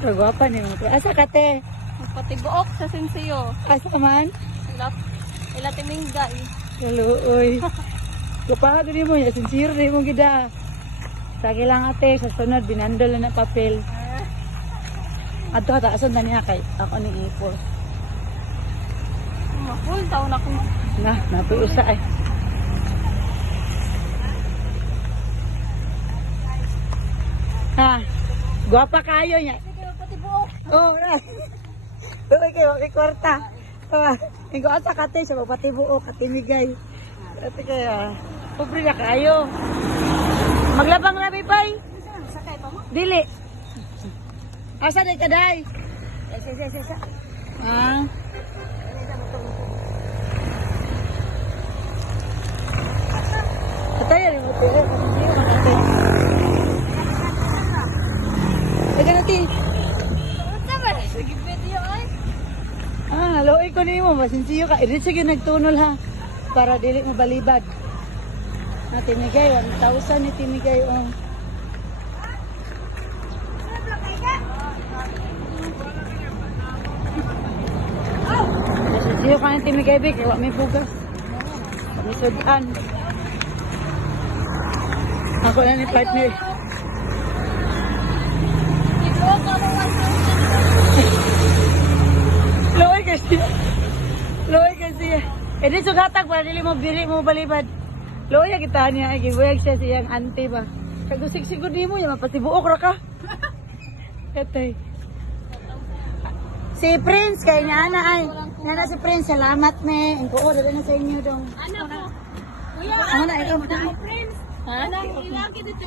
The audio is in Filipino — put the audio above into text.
Kagwapa ni mo. Asa ka te? Patibuok sa Sinsiyo. Asa man? Ila Timingga eh. Kaluoy. Kapaha din mo, sincere din mo gida. Sagi lang ate, sa sunod, binandol na papel. Ato taason na niya kay ako ni Ipos. Mahul, taon akong Napiusa eh. Ha, guwapa kayo niya. patibuok. Oo, na. Tuloy kayo, kwarta. Ingo asa kate siya, magpatibuo, katimigay. Ate kaya, pobre na kayo. Maglabang rabi pay. Sakay pa mo? Dili. Asa day kaday? Sa. Ah. Atay rin mo tira, hindi mo makatay. Ega nati. Sige video ay. Loy ko nimo, masinsiyo ka. Iri sige nagtunol ha. Para dili mo balibad. Timigay 1,000 ni timigay oh. Masinsiyo ka ng timigay big, kaya may bugas. Kami sudan. Ako na ni partner. Tibuok ka mo 1,000. Loy kasi. Loy kasi. Edi sugatag para dili mo biri mo balibad. Loy kita niya gibuyag siya siyang auntie ba. Kagusig-sigod nimo ya mapasibuok ra ka. Etay. Si Prince kay niya ana ay. Nana si Prince salamat me. Ingko dali na sa inyo dong. Anak ko. Kuya, Ano na ikaw? Prince. Anang ilaki dito